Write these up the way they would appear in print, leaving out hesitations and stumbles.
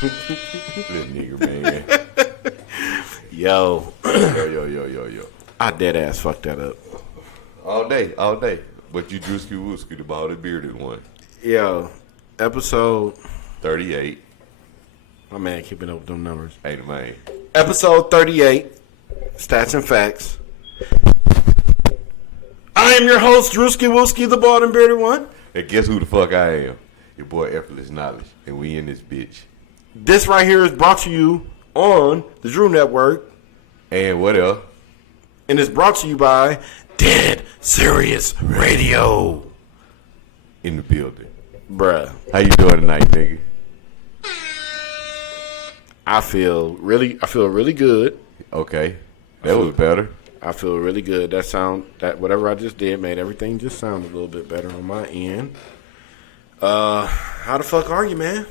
This nigga, man. Yo. Yo. I dead ass fucked that up. All day. But you drewski wooski, the bald bearded one. Yo. Episode 38. My man keeping up with them numbers. Hey, man. Episode 38. Stats and Facts. I am your host, Drewski Wooski, the bald and bearded one. And guess who the fuck I am? Your boy Effortless Knowledge. And we in this bitch. This right here is brought to you on the Drew Network. And what else? And it's brought to you by Dead Serious Radio. In the building. Bruh. How you doing tonight, nigga? I feel really good. Okay. That was better. I feel really good. That whatever I just did made everything just sound a little bit better on my end. How the fuck are you, man?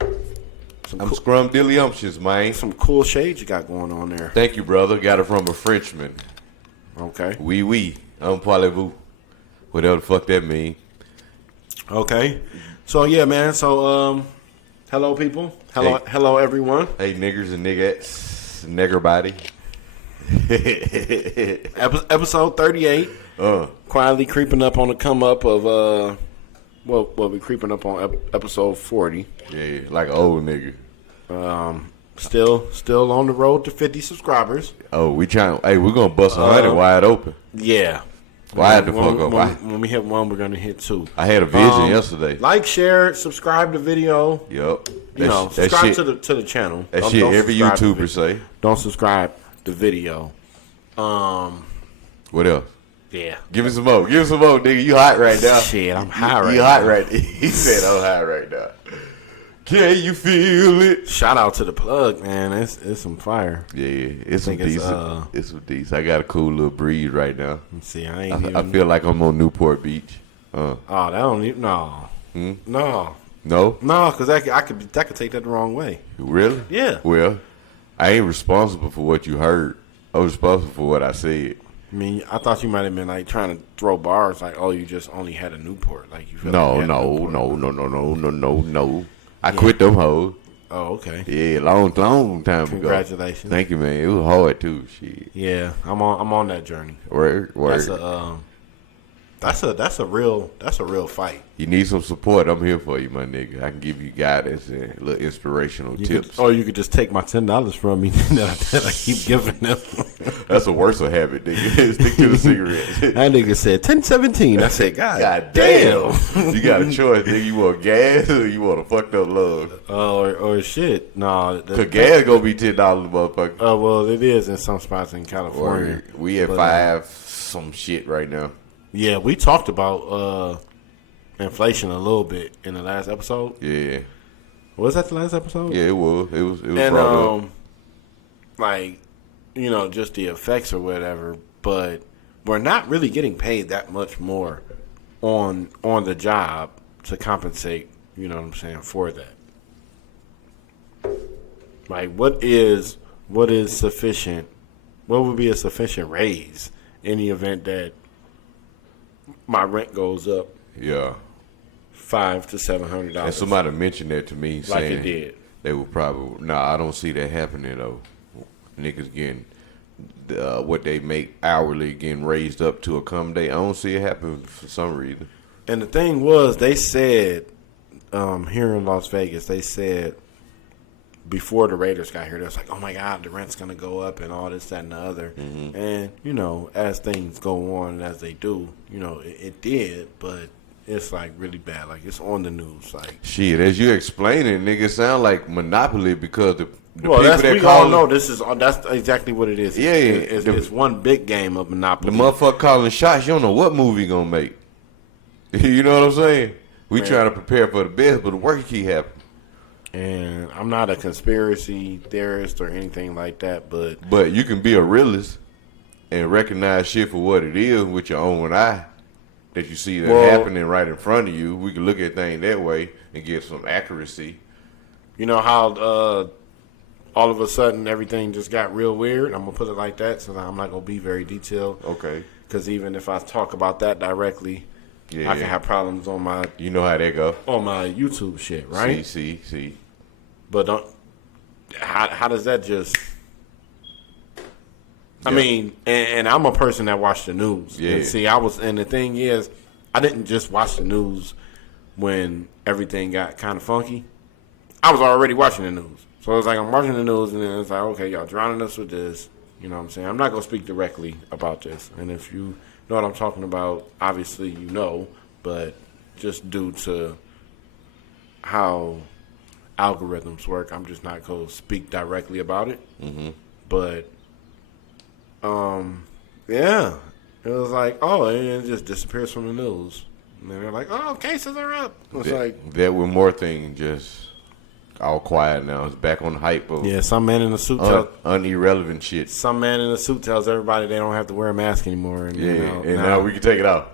I'm scrumdiddlyumptious, man. Some cool shades you got going on there. Thank you, brother. Got it from a Frenchman. Okay. Oui. Parlez-vous. Whatever the fuck that mean. Okay. So, yeah, man. So, hello, people. Hello, everyone. Hey, niggers and niggettes. Nigger body. Episode 38. Quietly creeping up on the come up of, we're creeping up on episode 40. Yeah, like an old nigga. Still on the road to 50 subscribers. Oh, we're gonna bust 100 wide open. Yeah. Wide the fuck up. When we hit one, we're gonna hit two. I had a vision yesterday. Like, share, subscribe to the video. Yep. Subscribe to the channel. That shit every YouTuber say. Don't subscribe to video. What else? Yeah. Give me some more, nigga. You hot right now. Shit, I'm high right now. You hot right now. He said I'm high right now. Can you feel it? Shout out to the plug, man. It's some fire. Yeah, it's some decent. It's some decent. I got a cool little breeze right now. See, I feel like I'm on Newport Beach. Oh, that don't even no. No, because that could take that the wrong way. Really? Yeah. Well, I ain't responsible for what you heard. I was responsible for what I said. I mean, I thought you might have been like trying to throw bars, like, oh, you just only had a Newport, like you feel. No. I quit them hoes. Oh, okay. Yeah, long time ago. Congratulations. Thank you, man. It was hard too. Shit. Yeah, I'm on that journey. Word. That's a real fight. You need some support. I'm here for you, my nigga. I can give you guidance and a little inspirational tips. Or you could just take my $10 from me that I keep giving them. That's a worse habit, nigga. Stick to the cigarettes. That nigga said 10-17. I said, God damn. You got a choice, nigga. You want gas or you want a fucked up love? Or shit. No. Cause gas gonna be $10, motherfucker. Oh, well, it is in some spots in California. We at 5 some shit right now. Yeah, we talked about inflation a little bit in the last episode. Yeah. Was that the last episode? Yeah, it was. It was and, brought up. Like, just the effects or whatever, but we're not really getting paid that much more on the job to compensate, you know what I'm saying, for that. Like, what is sufficient? What would be a sufficient raise in the event that my rent goes up? Yeah. $500 to $700. And somebody mentioned that to me, saying like it did. They would probably. I don't see that happening though. Niggas getting what they make hourly getting raised up to accommodate. I don't see it happen for some reason. And the thing was, they said here in Las Vegas, they said before the Raiders got here, they was like, oh my God, the rent's gonna go up and all this, that, and the other. Mm-hmm. And as things go on and as they do, it did, but it's like really bad. Like, it's on the news. Like, shit, as you explain it, nigga, sound like Monopoly because the people that we all know that's exactly what it is. Yeah, it's one big game of Monopoly. The motherfucker calling shots. You don't know what movie gonna make. You know what I'm saying? We trying to prepare for the best, but the worst keep happening. And I'm not a conspiracy theorist or anything like that, but you can be a realist and recognize shit for what it is with your own eye. That you see that happening right in front of you. We can look at things that way and get some accuracy. You know how all of a sudden everything just got real weird? I'm going to put it like that, so I'm not going to be very detailed. Okay. Because even if I talk about that directly, I can have problems on my... You know how that go. On my YouTube shit, right? See. But how does that just? I mean, and I'm a person that watched the news. Yeah. And see, and the thing is, I didn't just watch the news when everything got kind of funky. I was already watching the news. So it was like I'm watching the news, and then it's like, okay, y'all drowning us with this. You know what I'm saying? I'm not going to speak directly about this. And if you know what I'm talking about, obviously you know. But just due to how algorithms work, I'm just not going to speak directly about it. Mm-hmm. But, yeah. It was like, oh, it just disappears from the news. And then they're like, oh, cases are up. It's like that with more things just all quiet now. It's back on the hype of some man in a suit tells irrelevant shit. Some man in a suit tells everybody they don't have to wear a mask anymore. And, now we can take it off.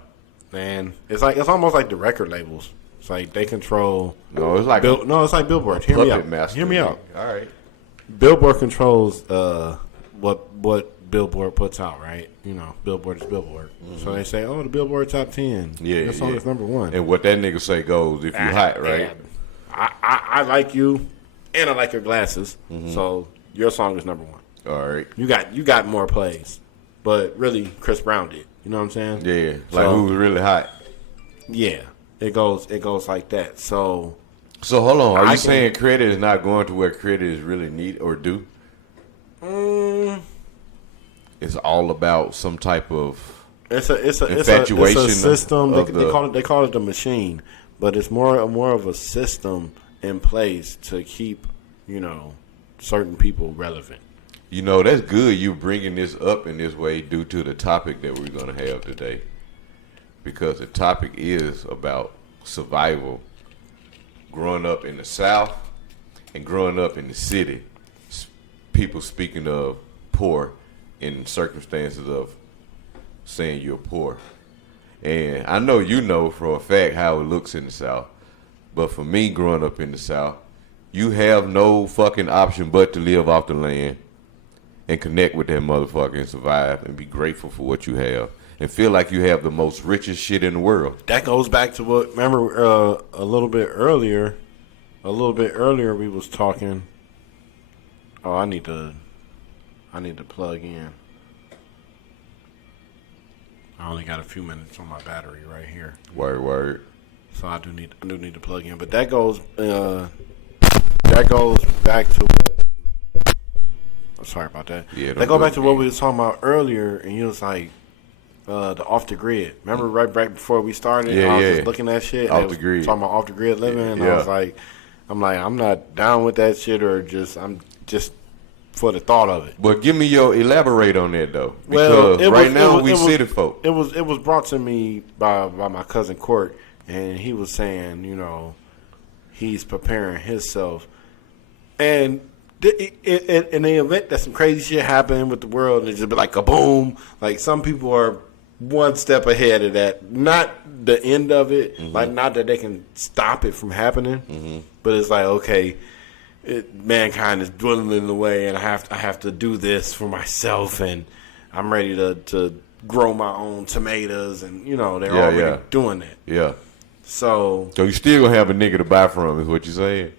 Man, it's almost like the record labels. It's like they control. No, it's like it's like Billboard. Hear me out. Hear me out. All right. Billboard controls what Billboard puts out, right? You know, Billboard is Billboard. Mm-hmm. So they say, oh, the Billboard top 10. Yeah, that song is number 1. And what that nigga say goes if you hot, right? I like you, and I like your glasses. Mm-hmm. So your song is number 1. All right. You got more plays, but really Chris Brown did. You know what I'm saying? Yeah. Like who was really hot? Yeah. It goes like that. So hold on. Are you saying credit is not going to where credit is really need or due? It's all about some type of infatuation. It's a system. They call it the machine, but it's more of a system in place to keep certain people relevant. That's good. You bringing this up in this way due to the topic that we're going to have today, because the topic is about survival. Growing up in the South and growing up in the city, people speaking of poor in circumstances of saying you're poor. And I know you know for a fact how it looks in the South. But for me, growing up in the South, you have no fucking option but to live off the land and connect with that motherfucker and survive and be grateful for what you have and feel like you have the most richest shit in the world. That goes back to what, remember a little bit earlier we was talking. Oh, I need to plug in. I only got a few minutes on my battery right here. Word. So I do need to plug in. But that goes back to what. I'm sorry about that. Yeah, that goes back to what we was talking about earlier, and you was like the off the grid. Remember right before we started? I was just looking at shit. Off the grid. Talking about off the grid living, and I was like, I'm not down with that shit, or I'm just for the thought of it. But give me elaborate on that though, because we city folk. It was brought to me by my cousin Court, and he was saying, he's preparing himself, and in the event that some crazy shit happened with the world, and it just be like kaboom. Like some people are one step ahead of that, not the end of it, like not that they can stop it from happening, but it's like okay. Mankind is dwindling away, and I have to do this for myself, and I'm ready to grow my own tomatoes, and they're already doing that. Yeah. So you still gonna have a nigga to buy from, is what you're saying?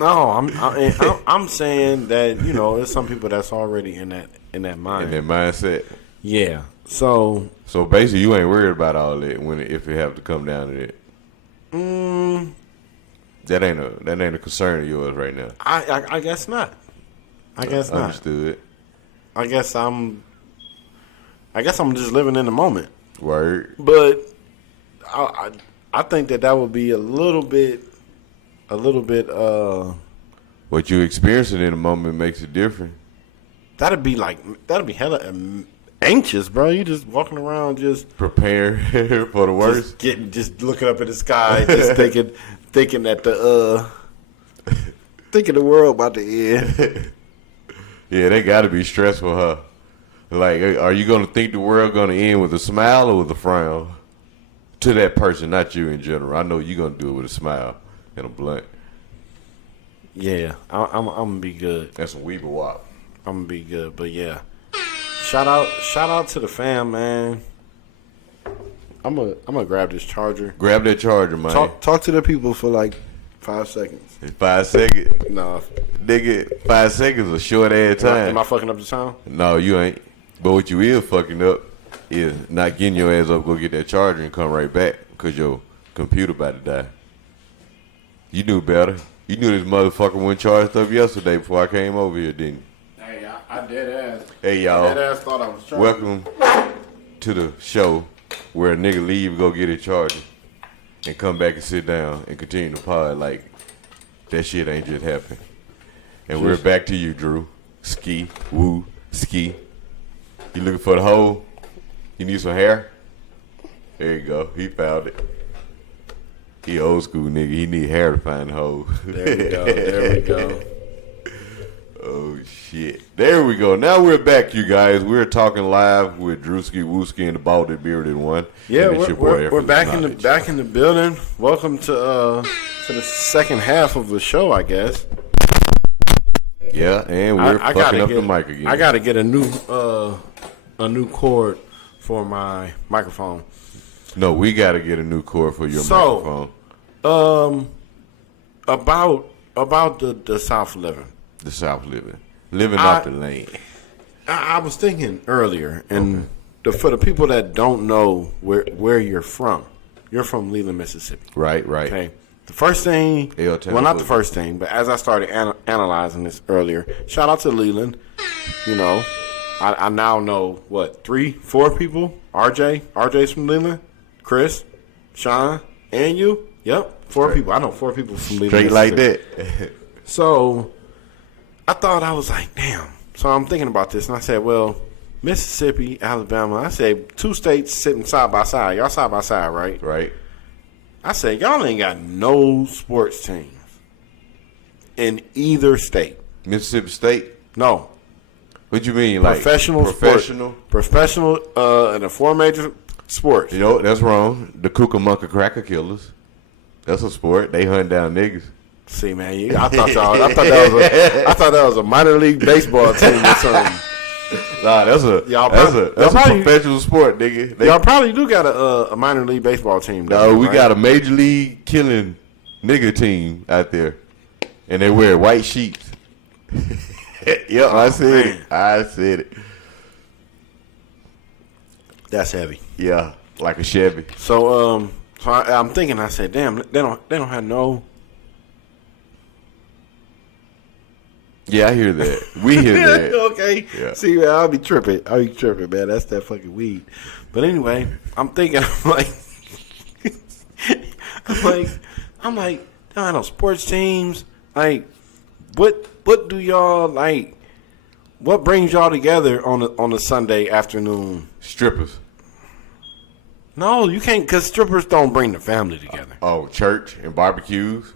No, I'm saying that there's some people that's already in that mind, in that mindset. Yeah. So basically, you ain't worried about all that if it have to come down to that. That ain't a concern of yours right now. I guess not. I guess not. Understood. I guess I'm just living in the moment. Word. But I think that would be a little bit. What you experiencing in the moment makes it different. That'd be hella anxious, bro. You just walking around, just preparing for the worst. Just looking up at the sky, just thinking that thinking the world about to end. Yeah, they got to be stressful, huh? Like, are you gonna think the world gonna end with a smile or with a frown? To that person, not you in general. I know you're gonna do it with a smile and a blunt. Yeah, I'm gonna be good. That's some weeble wop. I'm gonna be good, but yeah. Shout out to the fam, man. I'm gonna grab this charger. Grab that charger, man. Talk to the people for like 5 seconds. 5 seconds. No. Nigga, 5 seconds is a short ass time. Am I fucking up the time? No, you ain't. But what you is fucking up is not getting your ass up, go get that charger and come right back because your computer about to die. You knew better. You knew this motherfucker wouldn't charge stuff yesterday before I came over here, didn't you? Hey, I dead ass. Hey, y'all. I dead ass thought I was charging. Welcome to the show where a nigga leave, go get his charger, and come back and sit down and continue to pod like that shit ain't just happened. And we're back to you, Drew. Ski, woo, ski. You looking for the hole? You need some hair? There you go. He found it. He old school nigga. He need hair to find the hole. There we go. There we go. Oh, shit. There we go. Now we're back, you guys. We're talking live with Drewski, Wooski, and the balded bearded one. Yeah, and we're back in the building. Welcome to the second half of the show, I guess. Yeah, and we're fucking up the mic again. I got to get a new cord for my microphone. No, we got to get a new cord for your microphone. About the South living. The South living off the lane. I was thinking earlier, and for the people that don't know where you're from Leland, Mississippi. Right. Okay. The first thing, well, not the first thing, but as I started analyzing this earlier, shout out to Leland. You know, I now know, 3, 4 people? RJ's from Leland, Chris, Sean, and you. Yep, 4 people. I know 4 people from Leland. Straight like that. So I thought, I was like, damn. So I'm thinking about this, and I said, well, Mississippi, Alabama, I said 2 states sitting side by side. Y'all side by side, right? Right. I said, y'all ain't got no sports teams in either state. Mississippi State? No. What you mean? Professional? Professional in the 4 major sports. You know, that's wrong. The Cucamonga Cracker Killers. That's a sport. They hunt down niggas. See, man, I thought that was a minor league baseball team or something. Nah, that's a professional sport, nigga. Y'all probably do got a minor league baseball team. No, we got a major league killing nigga team out there, and they wear white sheets. Yep, I said it. That's heavy. Yeah, like a Chevy. So I'm thinking. I said, damn, they don't have no. Yeah, I hear that. We hear that. Okay. Yeah. See, man, I'll be tripping, man. That's that fucking weed. But anyway, I'm thinking, I'm like, there ain't no sports teams. Like, what do y'all like? What brings y'all together on a Sunday afternoon? Strippers. No, you can't, because strippers don't bring the family together. Church and barbecues,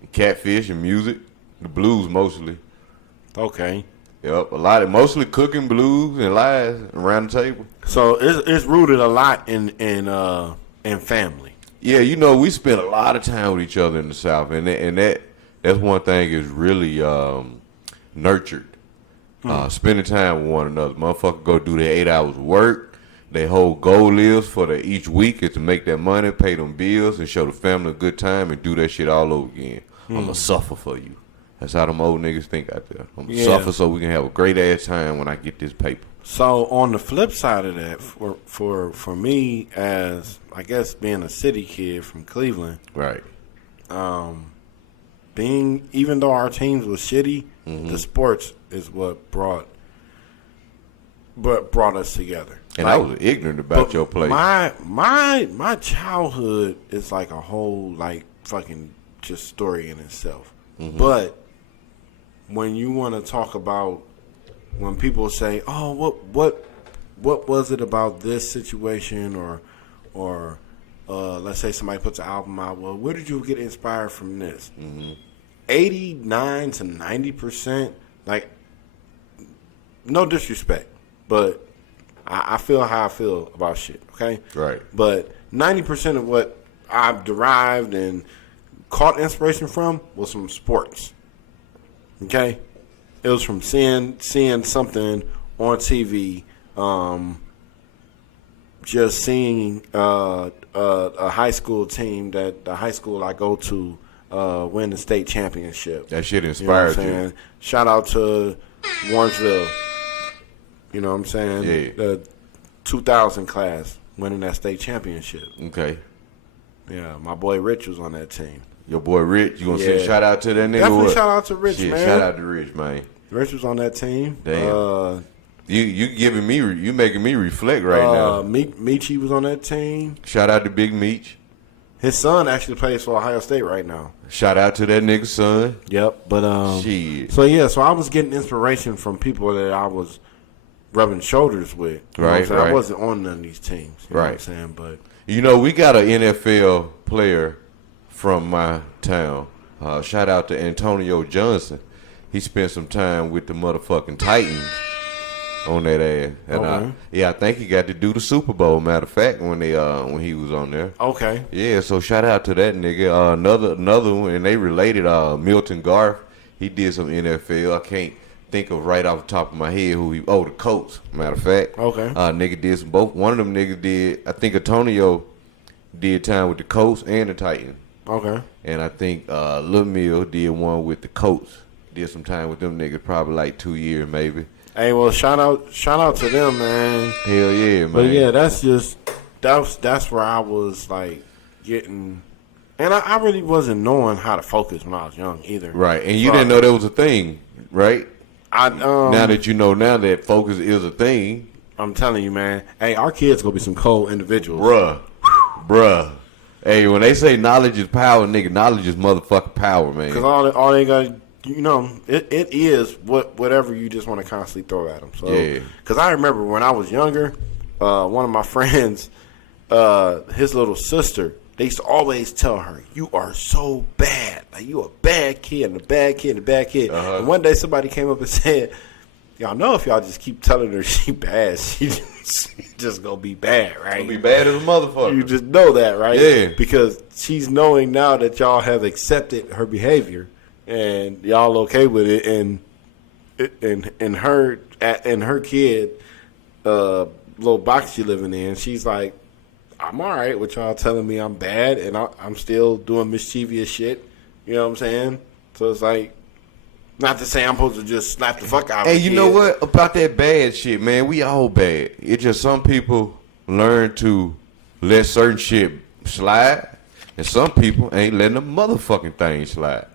and catfish and music, the blues mostly. Okay. Yep, mostly cooking, blues, and lies around the table. So it's rooted a lot in family. Yeah, you know, we spend a lot of time with each other in the South, and that's one thing is really nurtured. Spending time with one another. Motherfucker go do their 8 hours of work. Their whole goal is for each week is to make that money, pay them bills, and show the family a good time, and do that shit all over again. I'm gonna suffer for you. That's how them old niggas think out there. I'm going to suffer so we can have a great ass time when I get this paper. So on the flip side of that, for me, as I guess being a city kid from Cleveland, right? Even though our teams was shitty, the sports is what brought us together. And I was ignorant about your place. My childhood is like a whole fucking just story in itself, but. When you want to talk about when people say, "Oh, what was it about this situation?" or let's say somebody puts an album out. Well, where did you get inspired from this? 89 to 90%. Like, no disrespect, but I feel how I feel about shit. Okay, right. But 90% of what I've derived and caught inspiration from was from sports. Okay, it was from seeing something on TV, just seeing a high school team that the high school I go to win the state championship. That shit You know what I'm inspired saying? you. Shout out to Warrensville. You know what I'm saying? Yeah. The 2000 class winning that state championship. Okay. Yeah, my boy Rich was on that team. Your boy Rich, you gonna send a Yeah. shout out to that nigga? Definitely what? shout out to Rich, Shit, man. shout out to Rich, man. Rich was on that team. Damn. You giving me, you making me reflect right now. Michi was on that team. Shout out to Big Meech. His son actually plays for Ohio State right now. Shout out to that nigga's son. Yep, but Shit. so I was getting inspiration from people that I was rubbing shoulders with. You know what I'm saying? Right. I wasn't on none of these teams. You know what I'm saying? But You know, we got an NFL player from my town. Shout out to Antonio Johnson. He spent some time with the motherfucking Titans on that ass. And Okay. I think he got to do the Super Bowl, matter of fact, when he was on there. okay, Yeah, so shout out to that nigga. Another one, and they related, Milton Garth. He did some NFL. I can't think of right off the top of my head who the Colts, matter of fact. Okay. Nigga did some both. One of them niggas did, I think Antonio did time with the Colts and the Titans. okay. And I think Lil Mill did one with the Colts. Did some time with them niggas, probably like 2 years maybe. Hey, well, shout out to them, man. Hell yeah, man. But yeah, that's where I was like getting, and I really wasn't knowing how to focus when I was young either. Right, and you So didn't know that was a thing, right? now Now that focus is a thing, I'm telling you, man. Hey, our kids gonna be some cold individuals, bruh. Hey, when they say knowledge is power, nigga, knowledge is motherfucking power, man. Because all they got, it is whatever you just want to constantly throw at them. So, Yeah. Because I remember when I was younger, one of my friends, his little sister, they used to always tell her, "You are so bad. Like, you a bad kid and a bad kid and a bad kid." And one day somebody came up and said, "Y'all know if y'all just keep telling her she bad, she just gonna be bad, right? It'll be bad as a motherfucker." You just know that, right? Yeah. Because she's knowing now that y'all have accepted her behavior and y'all okay with it, and her kid, little box she living in, she's like, "I'm all right with y'all telling me I'm bad, and I'm still doing mischievous shit." You know what I'm saying? So it's like, not to say I'm supposed to just slap the fuck out of Hey, a you kid. know what about that bad shit, man? We all bad. It's just some people learn to let certain shit slide, and some people ain't letting the motherfucking thing slide.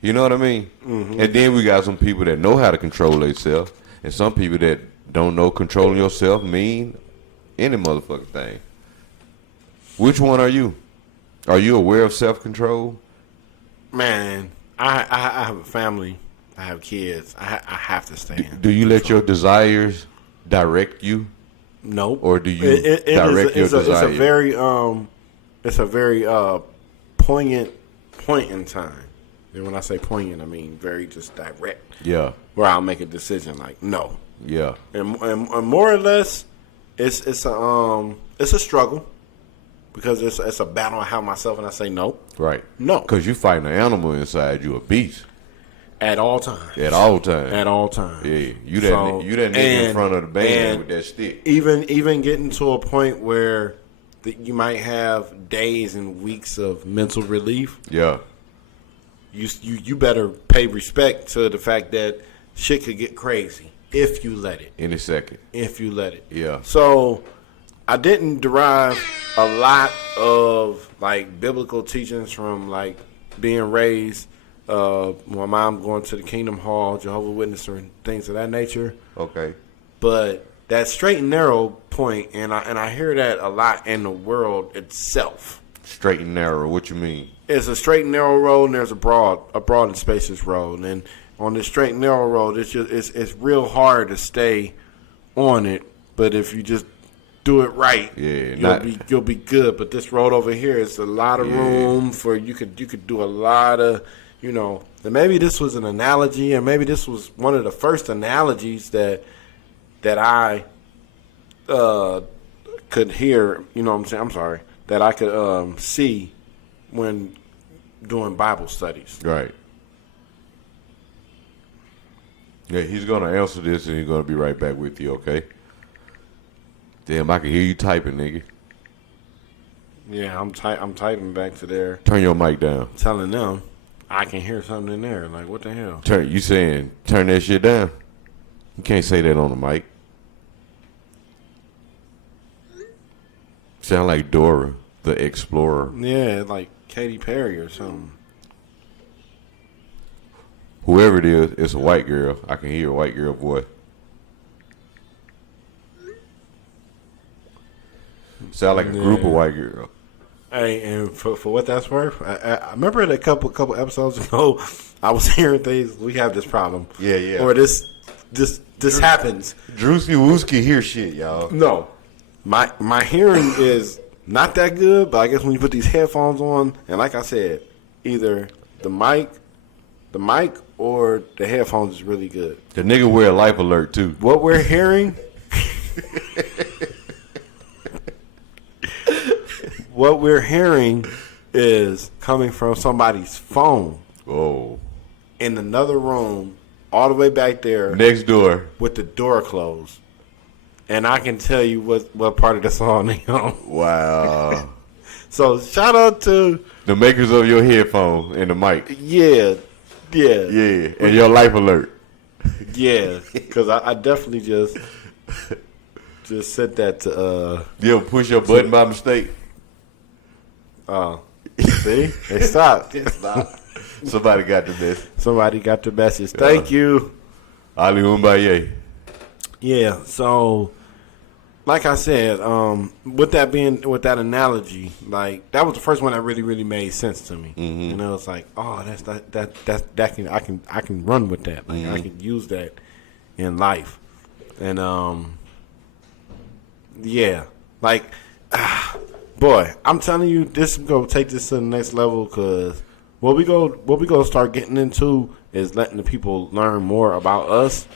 You know what I mean? Mm-hmm. And then we got some people that know how to control themselves, and some people that don't know controlling yourself mean any motherfucking thing. Which one are you? Are you aware of self-control? Man, I have a family. I have kids. I have to stay in. Do you let your desires direct you? Nope. Or do you direct your desire? It's a very poignant point in time. And when I say poignant, I mean very just direct. Yeah. Where I'll make a decision like no. Yeah. And more or less, it's a struggle because it's a battle I have myself, and I say no. Right. No. Because you fighting an animal inside you, a beast. At all times. At all times. At all times. Yeah. You that nigga in front of the band with that stick. Even getting to a point where you might have days and weeks of mental relief. Yeah. You better pay respect to the fact that shit could get crazy if you let it. Any second. If you let it. Yeah. So I didn't derive a lot of like biblical teachings from like being raised. My mom going to the Kingdom Hall, Jehovah's Witness, and things of that nature. Okay. But that straight and narrow point, and I hear that a lot in the world itself. Straight and narrow. What you mean? It's a straight and narrow road, and there's a broad and spacious road. And on the straight and narrow road, it's real hard to stay on it. But if you just do it right, you'll be good. But this road over here is a lot of room for you could do a lot of, and maybe this was an analogy, and maybe this was one of the first analogies that I could hear. You know what I'm saying? I'm sorry, that I could see when doing Bible studies. Right. Yeah, he's going to answer this, and he's going to be right back with you, okay? Damn, I can hear you typing, nigga. Yeah, I'm typing back to there. Turn your mic down. Telling them. I can hear something in there. Like, what the hell? You saying turn that shit down? You can't say that on the mic. Sound like Dora the Explorer. Yeah, like Katy Perry or something. Whoever it is, it's a white girl. I can hear a white girl voice. Sound like a group of white girls. Hey, and for what that's worth, I remember a couple episodes ago, I was hearing things. We have this problem. Yeah. Or this happens. Drewski Wooski hear shit, y'all. No, my hearing is not that good, but I guess when you put these headphones on, and like I said, either the mic or the headphones is really good. The nigga wear a life alert too. What we're hearing. What we're hearing is coming from somebody's phone. Oh. In another room, all the way back there. Next door. With the door closed. And I can tell you what part of the song they on. Wow. So, shout out to the makers of your headphones and the mic. Yeah. And your life alert. Yeah. Because I definitely just said that to... You ever push your button by mistake? See? They stopped. Somebody got the message. Somebody got the message. Thank you. Ali Umbaye. Yeah, so like I said, with that analogy, like that was the first one that really, really made sense to me. Mm-hmm. You know, it's like, oh, I can run with that. Like I can use that in life. And yeah. Like boy, I'm telling you, this is gonna take this to the next level because what we go start getting into is letting the people learn more about us.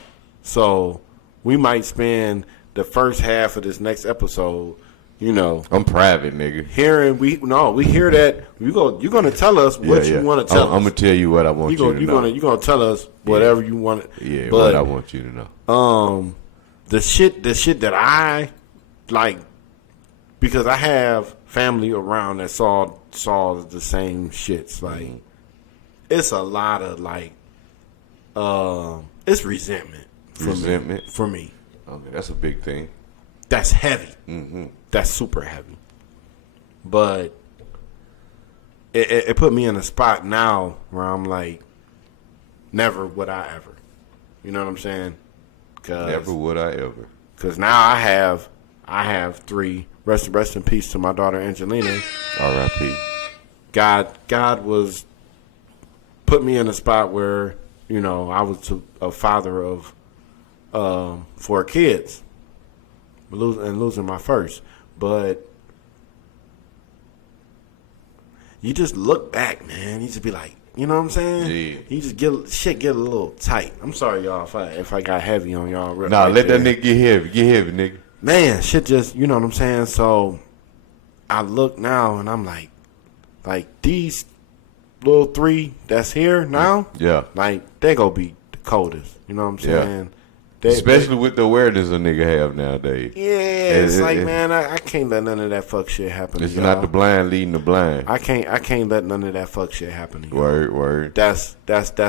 So we might spend the first half of this next episode, you know. I'm private, nigga. We hear that you're gonna tell us what you want to tell us. I'm gonna tell you what I want you to know. You're gonna tell us whatever you want. Yeah, but what I want you to know. The shit that I like. Because I have family around that saw the same shits. Like, it's a lot of, like, it's resentment. For me. Okay, that's a big thing. That's heavy. Mm-hmm. That's super heavy. But it put me in a spot now where I'm like, never would I ever. You know what I'm saying? Never would I ever. Because now I have 3. Rest in peace to my daughter Angelina. R.I.P. God was put me in a spot where, you know, I was a father of 4 kids, losing my first. But you just look back, man. You just be like, you know what I'm saying? Yeah. You just get a little tight. I'm sorry, y'all, if I got heavy on y'all. Nah, let that nigga get heavy. Get heavy, nigga. Man, shit just, you know what I'm saying? So I look now and I'm like these little 3 that's here now, yeah, like they gonna be the coldest. You know what I'm saying? Especially with the awareness a nigga have nowadays. Yeah, it's like, man, I can't let none of that fuck shit happen. It's to not y'all. the blind leading the blind. I can't let none of that fuck shit happen to you. Word. That's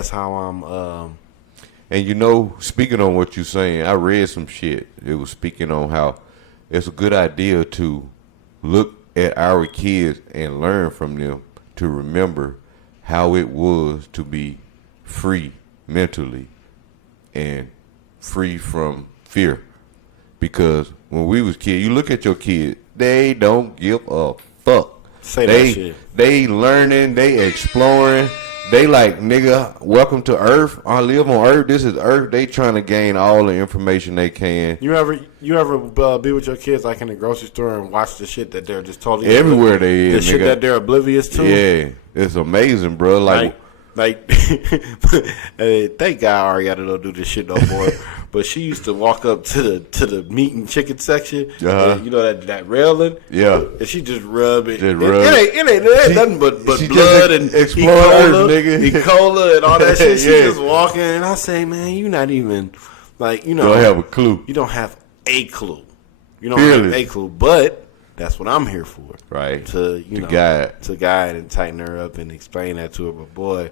how I'm. And you know, speaking on what you're saying, I read some shit. It was speaking on how it's a good idea to look at our kids and learn from them to remember how it was to be free mentally and free from fear. Because when we was kids, you look at your kids, they don't give a fuck. That shit. They learning, they exploring. They like, nigga, welcome to Earth. I live on Earth. This is Earth. They trying to gain all the information they can. You ever be with your kids like in the grocery store and watch the shit that they're just totally everywhere they is, the shit that they're oblivious to? Yeah, it's amazing, bro. Like thank God Ariana don't do this shit no more. But she used to walk up to the meat and chicken section, and, you know that railing, and she just rub it. It ain't nothing but blood and E. coli and all that shit. She just walking, and I say, man, you not even like, you know, don't have a clue. You don't have a clue. You don't have a clue, but that's what I'm here for. Right. To guide and tighten her up and explain that to her. But boy,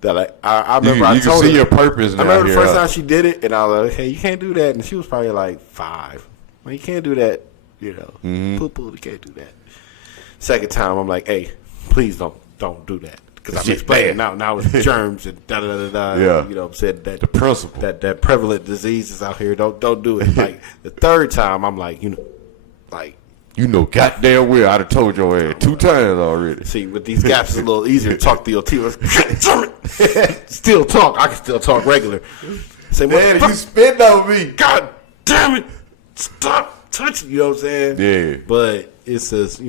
that I remember I you told can see her. your purpose now. I remember the first time she did it, and I was like, "Hey, you can't do that." And she was probably like 5. Well, you can't do that. Poo-poo, you can't do that. Second time, I'm like, "Hey, please don't do that." Because I'm explaining now it's germs and da-da-da-da-da. Yeah. You know what I'm saying? That the principle. That prevalent diseases out here. Don't do it. Like, the third time, I'm like, goddamn well, I'd have told your ass 2 times already. See, with these gaps, it's a little easier to talk to your teeth. Still talk. I can still talk regular. Say, man, you spit on me. God damn it. Stop touching. You know what I'm saying? Yeah. But it says,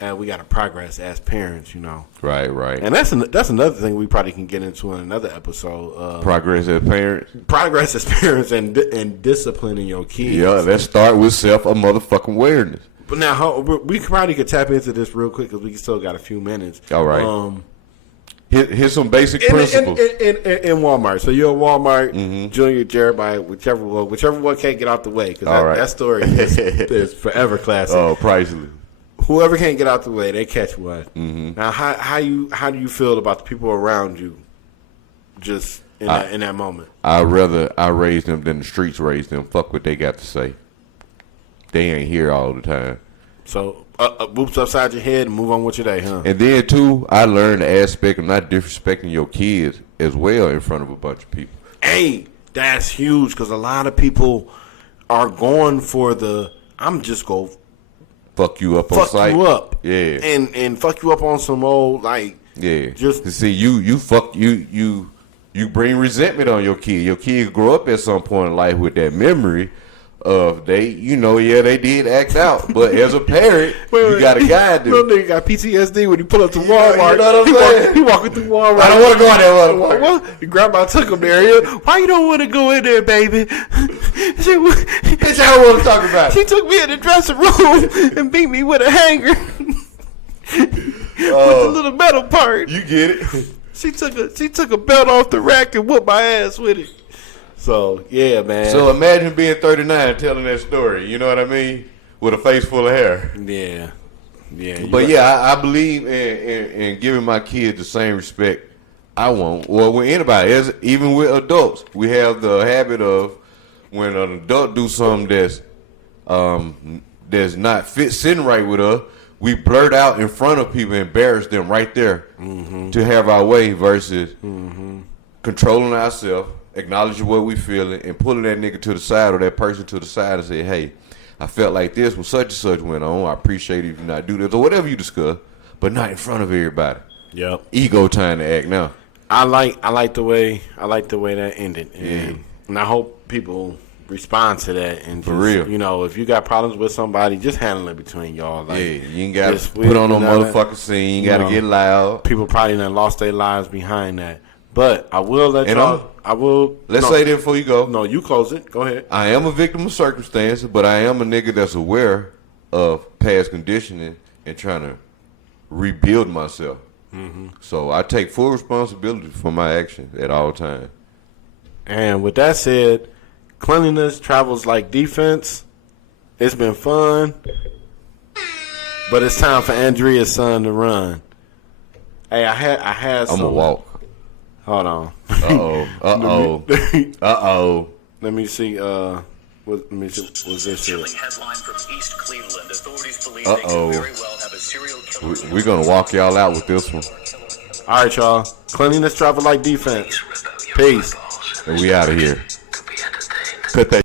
and we got to progress as parents, Right. And that's another thing we probably can get into in another episode. Progress as parents. Progress as parents and disciplining your kids. Yeah, let's start with motherfucking awareness. But now, we probably could tap into this real quick because we still got a few minutes. All right. Here's some basic principles. In Walmart. So you're at Walmart, Junior, Jeremiah, whichever one can't get out the way. Because that story is forever classic. Oh, priceless. Whoever can't get out the way, they catch one. Mm-hmm. Now, how do you feel about the people around you just in that moment? I'd rather I raise them than the streets raise them. Fuck what they got to say. They ain't here all the time. So, whoops upside your head and move on with your day, huh? And then, too, I learned the aspect of not disrespecting your kids as well in front of a bunch of people. Hey, that's huge because a lot of people are going for I'm just going to fuck you up on sight. Fuck you up. Yeah. And fuck you up on some old, yeah. Just see, you bring resentment on your kid. Your kid grow up at some point in life with that memory of they did act out. But as a parent, you got to guide them. Little nigga got PTSD when he pull up to Walmart. You know what I'm saying? He walking through Walmart. I don't want to go in there. What? Your grandma took him there. Why you don't want to go in there, baby? Bitch, I don't want to talk about it. She took me in the dressing room and beat me with a hanger. With the little metal part. You get it. She took a belt off the rack and whooped my ass with it. So, yeah, man. So imagine being 39 telling that story, you know what I mean? With a face full of hair. Yeah. Yeah. But I believe in giving my kids the same respect I want. Well, with anybody, even with adults. We have the habit of when an adult do something that's not sitting right with us, we blurt out in front of people, embarrass them right there to have our way versus controlling ourselves. Acknowledging what we feeling and pulling that nigga to the side or that person to the side and say, hey, I felt like this when such and such went on. I appreciate it if you not do this or whatever you discuss, but not in front of everybody. Yep. Ego time to act now. I like the way that ended, and I hope people respond to that. And for real, if you got problems with somebody, just handle it between y'all. Like, you ain't got to put on no motherfucking scene. You got to get loud. People probably done lost their lives behind that. But I will let y'all. Let's say that before you go. No, you close it. Go ahead. I am a victim of circumstances, but I am a nigga that's aware of past conditioning and trying to rebuild myself. Mm-hmm. So I take full responsibility for my actions at all times. And with that said, cleanliness travels like defense. It's been fun, but it's time for Andrea's son to run. Hey, I had. I'm gonna walk. Hold on. Uh-oh. Let me see. Let me see. What's this shit? We're going to walk y'all out with this one. All right, y'all. Cleanliness travel like defense. Peace. And we out of here. Cut that